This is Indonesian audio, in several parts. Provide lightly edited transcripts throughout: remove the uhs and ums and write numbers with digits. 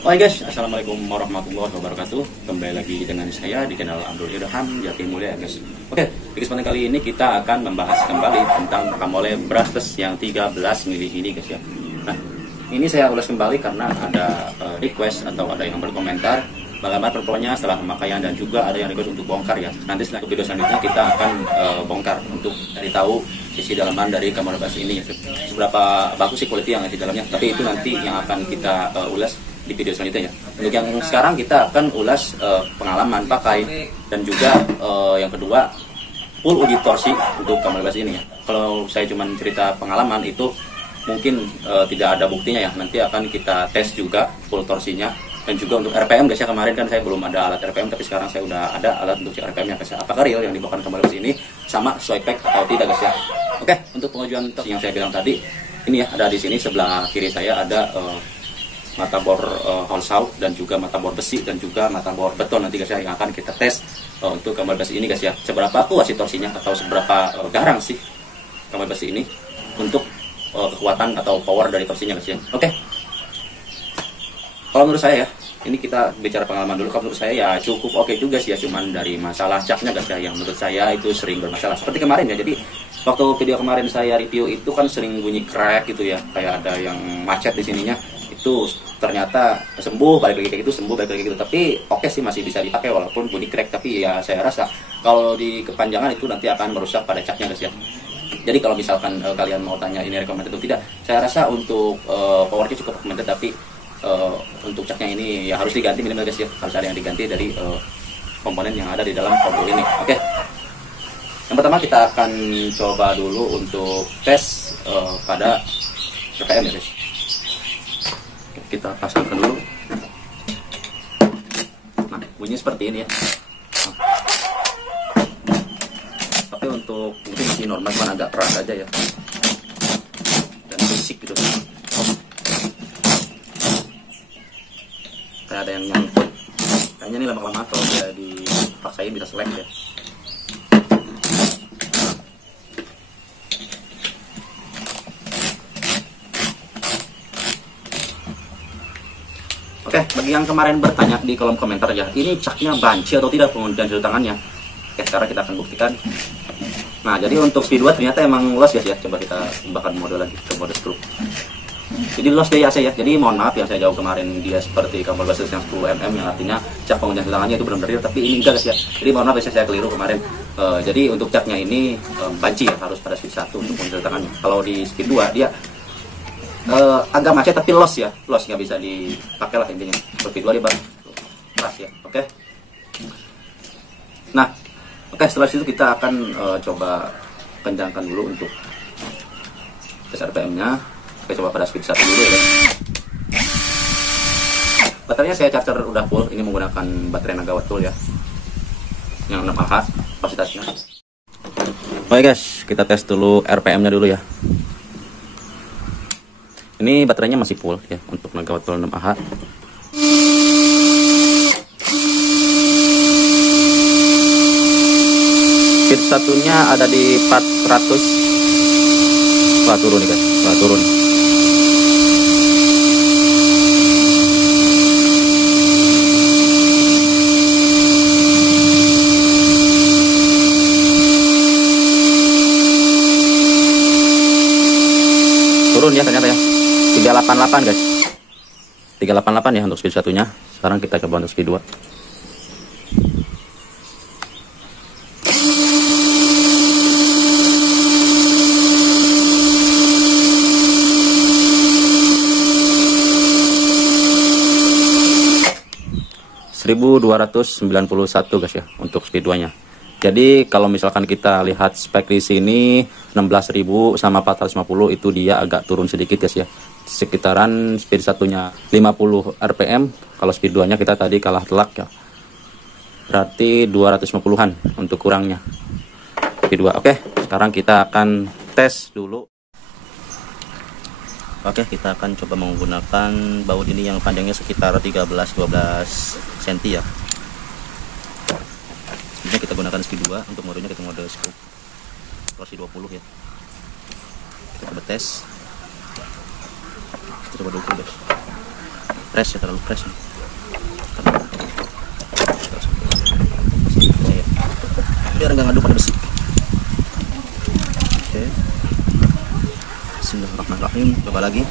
Oke guys, assalamualaikum warahmatullahi wabarakatuh. Kembali lagi dengan saya di channel Abdul Irham Jati Mulia guys. Oke, di kesempatan kali ini kita akan membahas kembali tentang Kamole brushless yang 13 mili ini guys ya. Nah, ini saya ulas kembali karena ada request atau ada yang berkomentar bagaimana performanya setelah pemakaian, dan juga ada yang request untuk bongkar ya. Nanti setelah video selanjutnya kita akan bongkar untuk cari tahu isi dalaman dari Kamole brush ini ya. Seberapa bagus sih quality yang ada di dalamnya. Tapi itu nanti yang akan kita ulas di video selanjutnya ya. Untuk yang sekarang kita akan ulas pengalaman pakai, dan juga yang kedua full uji torsi untuk Kamole brush ini ya. Kalau saya cuma cerita pengalaman itu mungkin tidak ada buktinya ya. Nanti akan kita tes juga full torsinya, dan juga untuk RPM guys ya. Kemarin kan saya belum ada alat RPM, tapi sekarang saya udah ada alat untuk cek RPM nya guys ya. Apakah real yang dibawakan Kamole brush ini sama sesuai pack atau tidak guys ya. Oke, untuk pengajuan torsi yang saya bilang tadi, ini ya ada di sini sebelah kiri saya ada mata bor hole saw, dan juga mata bor besi, dan juga mata bor beton nanti guys ya, yang akan kita tes untuk Kamole brush ini guys ya. Seberapa kuat sih torsinya, atau seberapa garang sih Kamole brush ini untuk kekuatan atau power dari torsinya guys ya. Oke. Kalau menurut saya ya, ini kita bicara pengalaman dulu. Kalau menurut saya ya cukup oke juga sih ya, cuman dari masalah caknya guys ya, yang menurut saya itu sering bermasalah. Seperti kemarin ya, jadi waktu video kemarin saya review itu kan sering bunyi crack gitu ya, kayak ada yang macet di sininya. Itu ternyata sembuh, balik lagi kayak gitu, sembuh, balik lagi gitu. Tapi oke sih, masih bisa dipakai walaupun bunyi crack. Tapi ya saya rasa kalau di kepanjangan itu nanti akan merusak pada catnya guys ya. Jadi kalau misalkan kalian mau tanya ini recommended atau tidak, saya rasa untuk powernya cukup recommended, tapi untuk catnya ini ya harus diganti minimal guys ya. Harus ada yang diganti dari komponen yang ada di dalam kabel ini. Oke. Yang pertama kita akan coba dulu untuk tes pada RPM ya guys. Kita pasangkan dulu. Nah, bunyinya seperti ini ya. Tapi untuk mungkin masih normal, cuma agak keras aja ya, dan berisik gitu. Kayak ada yang nyangkut. Kayaknya ini lama-lama kalau dia dipaksain bisa selek ya. Oke, bagi yang kemarin bertanya di kolom komentar ya, ini caknya banci atau tidak pengujian jari tangannya. Oke, sekarang kita akan buktikan. Nah, jadi untuk speed 2 ternyata emang los guys ya. Coba kita tambahkan mode lagi ke mode screw. Jadi los dari AC ya. Jadi mohon maaf yang saya jauh kemarin dia seperti Kamole brush yang 10 mm, yang artinya cak pengujian jari tangannya itu benar-benar real, tapi ini enggak guys ya. Jadi mohon maaf ya, saya keliru kemarin. Jadi untuk caknya ini banci ya, harus pada speed 1 untuk pengujian jari tangannya. Kalau di speed 2 dia agak macet tapi los ya, los nggak bisa dipakai lah intinya. Speed 2 dia keras ya. Oke. Nah, oke, setelah itu kita akan coba kencangkan dulu untuk tes RPM nya. Oke, coba pada speed 1 dulu ya. Baterainya saya charger udah full, ini menggunakan baterai Nagawatt Tool ya, yang 6Ah kapasitasnya. Oke guys, kita tes dulu RPM nya dulu ya. Ini baterainya masih full ya untuk Nagawatt Tool 6Ah. Speed satunya ada di 400. Wah, turun nih guys. Wah, turun. Turun ya ternyata ya. 388 guys. 388 ya untuk speed satunya. Sekarang kita coba untuk speed 2. $1.291 guys ya untuk speed 2 nya. Jadi kalau misalkan kita lihat spek di sini 16.000 sama 450, itu dia agak turun sedikit guys ya. Sekitaran speed satunya 50 rpm, kalau speed 2 nya kita tadi kalah telak ya. Berarti 250-an untuk kurangnya speed 2. Oke, sekarang kita akan tes dulu. Oke, kita akan coba menggunakan baut ini yang panjangnya sekitar 13-12 cm ya. Ini kita gunakan speed 2, untuk modenya kita mode scoop torsi 20 ya. Kita coba tes. Kita coba dulu guys. press ya, terlalu press ya. Biar nggak ngadu pada besi. Oke, bismillahirrahmanirrahim. Coba lagi.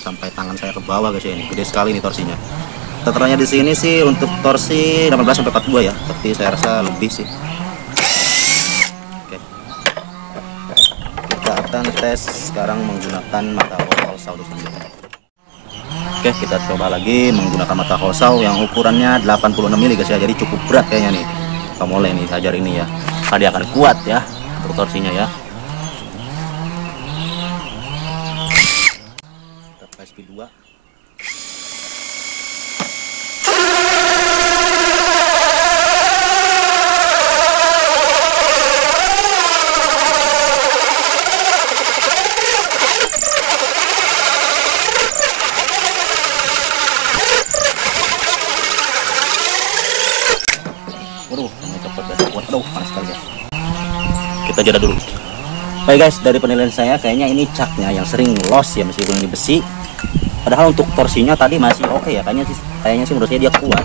Sampai tangan saya ke bawah guys ya, ini gede sekali nih torsinya. Teranya di sini sih untuk torsi 18 sampai 42 ya, tapi saya rasa lebih sih. Oke, kita akan tes sekarang menggunakan mata holsaw selanjutnya. Oke, kita coba lagi menggunakan mata holsaw yang ukurannya 86 mili guys ya, jadi cukup berat kayaknya nih. Kamole nih hajar ini ya, tadi akan kuat ya untuk torsinya ya. Kita pakai speed 2. Waduh, ini cepet guys. Waduh, panas sekali guys. Kita jeda dulu. Baik guys, dari penilaian saya kayaknya ini caknya yang sering loss ya, meskipun ini besi. Padahal untuk torsinya tadi masih oke ya, kayaknya sih menurut saya dia kuat.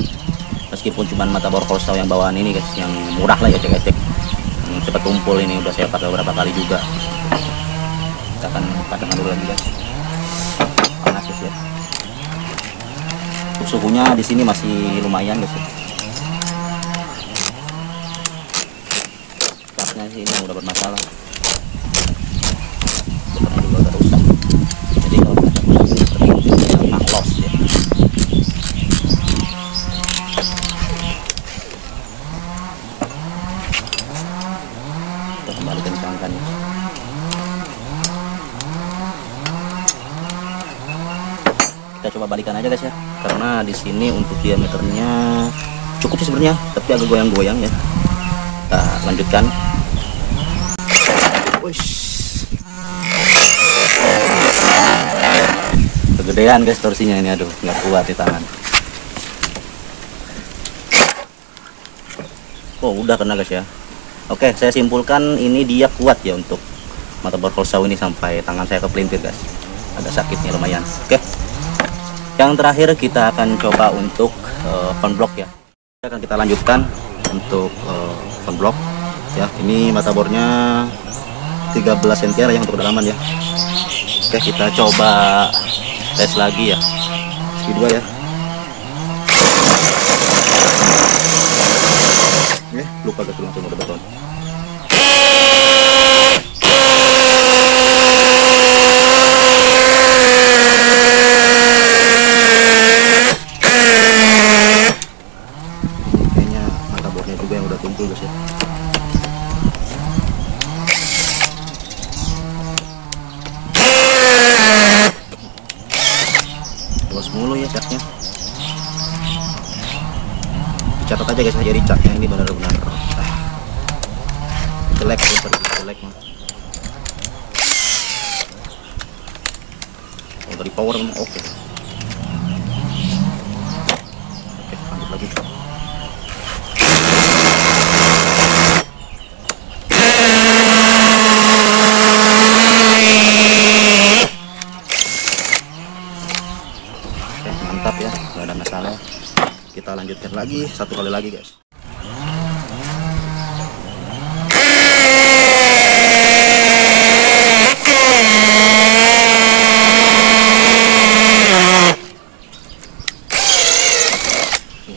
Meskipun cuma mata bor holsaw yang bawaan ini guys, yang murah lah ya, cek-cek. Cepat tumpul ini, udah saya pakai beberapa kali juga. Kita akan pasang dulu lagi guys. Panas guys ya. Untuk suhunya di sini masih lumayan guys ya. Sih ini udah bermasalah, sebenarnya juga udah rusak, jadi kalau kita rusak seperti ini gampang loss ya. Kita kembali kencangkan ya. Kita coba balikan aja guys ya, karena di sini untuk diameternya cukup sih sebenarnya, tapi agak goyang-goyang ya. Kita lanjutkan. Kegedean guys torsinya ini, aduh nggak kuat di tangan. Oh udah kena guys ya. Oke, saya simpulkan ini dia kuat ya untuk mata bor holsaw ini sampai tangan saya kepelintir guys. Agak sakitnya lumayan. Oke, yang terakhir kita akan coba untuk fan block ya. Akan kita lanjutkan untuk fan block ya. Ini mata bornya 13 cm ya untuk kedalaman ya. Oke, kita coba tes lagi ya, speed 2 ya. Lupa guys, langsung udah beton. Kayaknya mata bornya juga yang udah tumpul guys ya. Mulu ya catnya, dicatat aja guys, jadi catnya ini benar-benar jelek, jelek mah. Kalau dari power memang oke. Oke, lanjut lagi. Mantap ya, nggak ada masalah. Kita lanjutkan lagi, satu kali lagi guys.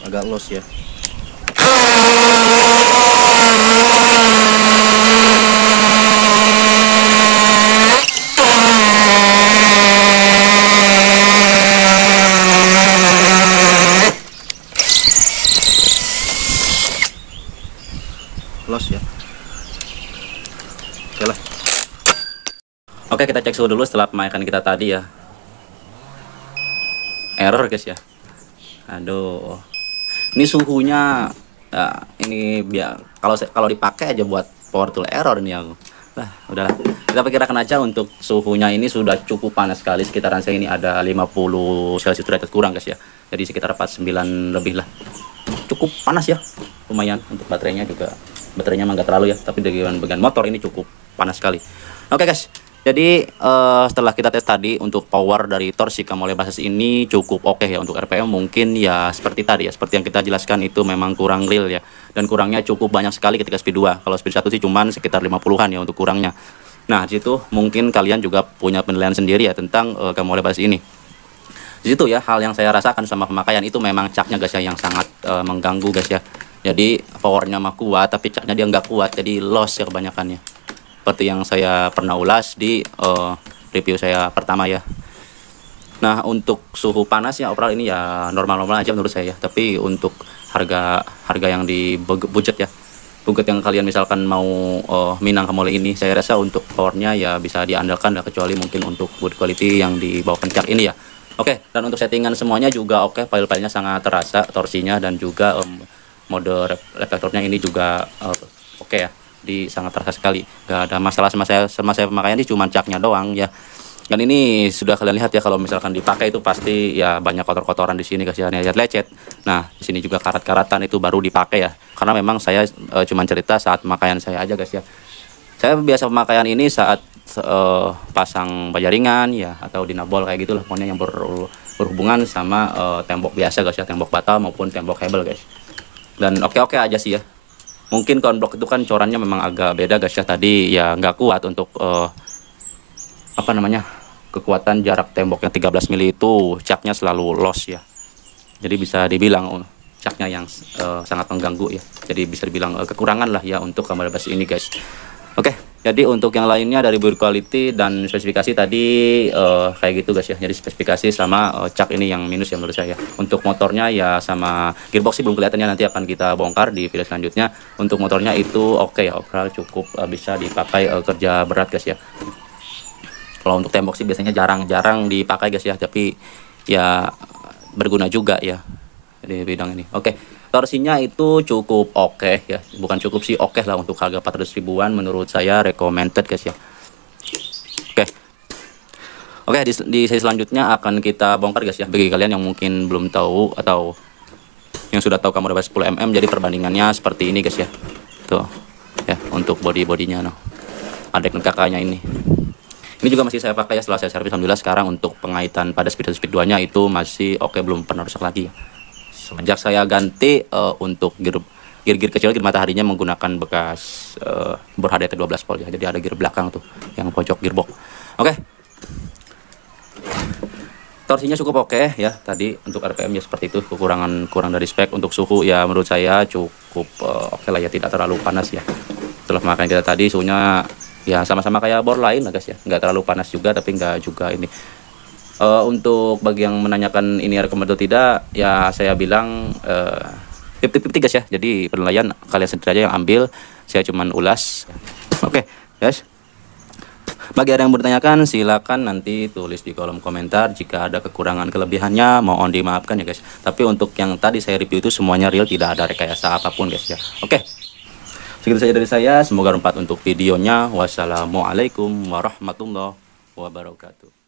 Agak loss ya. Loss ya. Oke lah. Oke, kita cek suhu dulu setelah pemakaian kita tadi ya. Error guys ya. Aduh. Ini suhunya ini biar kalau dipakai aja buat power tool error ini aku. Lah, udahlah. Kita perkirakan aja untuk suhunya ini sudah cukup panas sekali, sekitaran saya ini ada 50 Celcius derajat kurang guys ya. Jadi sekitar 49 lebih lah. Cukup panas ya. Lumayan untuk baterainya juga baterainya emang nggak terlalu ya, tapi di bagian motor ini cukup panas sekali. Oke guys, jadi setelah kita tes tadi untuk power dari torsi Kamole Basis ini cukup oke ya. Untuk RPM mungkin ya seperti tadi ya, seperti yang kita jelaskan itu memang kurang real ya, dan kurangnya cukup banyak sekali ketika speed 2. Kalau speed 1 sih cuman sekitar 50-an ya untuk kurangnya. Nah disitu mungkin kalian juga punya penilaian sendiri ya tentang Kamole Basis ini. Di situ ya, hal yang saya rasakan sama pemakaian itu memang caknya guys ya, yang sangat mengganggu guys ya. Jadi powernya mah kuat, tapi caknya dia nggak kuat, jadi loss ya kebanyakannya. Seperti yang saya pernah ulas di review saya pertama ya. Nah untuk suhu panasnya overall ini ya normal-normal aja menurut saya ya. Tapi untuk harga yang di budget ya, budget yang kalian misalkan mau Minang Kamole ini, saya rasa untuk powernya ya bisa diandalkan ya, kecuali mungkin untuk build quality yang di bawah pencak ini ya. Oke, dan untuk settingan semuanya juga oke, file-filenya sangat terasa, torsinya dan juga mode reflektornya ini juga oke ya, di sangat terasa sekali. Gak ada masalah sama saya pemakaian ini, cuma caknya doang ya. Dan ini sudah kalian lihat ya, kalau misalkan dipakai itu pasti ya banyak kotor-kotoran di sini guys ya, lihat lecet. Nah di sini juga karat-karatan itu baru dipakai ya, karena memang saya cuma cerita saat pemakaian saya aja guys ya. Saya biasa pemakaian ini saat pasang bajaringan ya, atau dinabol kayak gitulah, pokoknya yang berhubungan sama tembok biasa guys ya, tembok bata maupun tembok hebel guys. Dan oke-oke aja sih ya. Mungkin konblok itu kan corannya memang agak beda guys ya, tadi ya nggak kuat untuk apa namanya, kekuatan jarak tembok yang 13 mili itu caknya selalu loss ya. Jadi bisa dibilang caknya yang sangat mengganggu ya, jadi bisa dibilang kekurangan lah ya untuk Kamole Basis ini guys. Oke, jadi untuk yang lainnya dari build quality dan spesifikasi tadi kayak gitu guys ya. Jadi spesifikasi sama cak ini yang minus ya menurut saya. Untuk motornya ya sama gearbox sih belum kelihatannya, nanti akan kita bongkar di video selanjutnya. Untuk motornya itu oke ya, overall cukup bisa dipakai kerja berat guys ya. Kalau untuk tembok sih biasanya jarang-jarang dipakai guys ya, tapi ya berguna juga ya di bidang ini. Oke, torsinya itu cukup oke ya, bukan cukup sih, oke lah untuk harga 400 ribuan menurut saya recommended guys ya. Oke, di sesi selanjutnya akan kita bongkar guys ya, bagi kalian yang mungkin belum tahu atau yang sudah tahu Kamole Basis 10 mm. Jadi perbandingannya seperti ini guys ya, tuh ya, untuk bodinya no, ada kakaknya ini juga masih saya pakai ya, setelah saya servis alhamdulillah. Sekarang untuk pengaitan pada speed 2 nya itu masih oke, belum pernah rusak lagi ya. Semenjak saya ganti untuk gear kecil, gear mataharinya menggunakan bekas bor HDT 12 volt ya. Jadi ada gear belakang tuh yang pojok gearbox. Oke. Torsinya cukup oke ya. Tadi untuk RPM ya seperti itu, kurang dari spek. Untuk suhu ya menurut saya cukup oke lah ya, tidak terlalu panas ya. Setelah pemakaian kita tadi, suhunya ya sama-sama kayak bor lain lah guys ya, nggak terlalu panas juga tapi nggak juga ini. Untuk bagi yang menanyakan ini recommended atau tidak, ya saya bilang 50-50 guys ya. Jadi penilaian kalian sendiri aja yang ambil, saya cuman ulas. Oke guys, bagi ada yang bertanyakan silakan nanti tulis di kolom komentar. Jika ada kekurangan kelebihannya mohon dimaafkan ya guys. Tapi untuk yang tadi saya review itu semuanya real, tidak ada rekayasa apapun guys ya. Oke, segitu saja dari saya, semoga bermanfaat untuk videonya. Wassalamualaikum warahmatullahi wabarakatuh.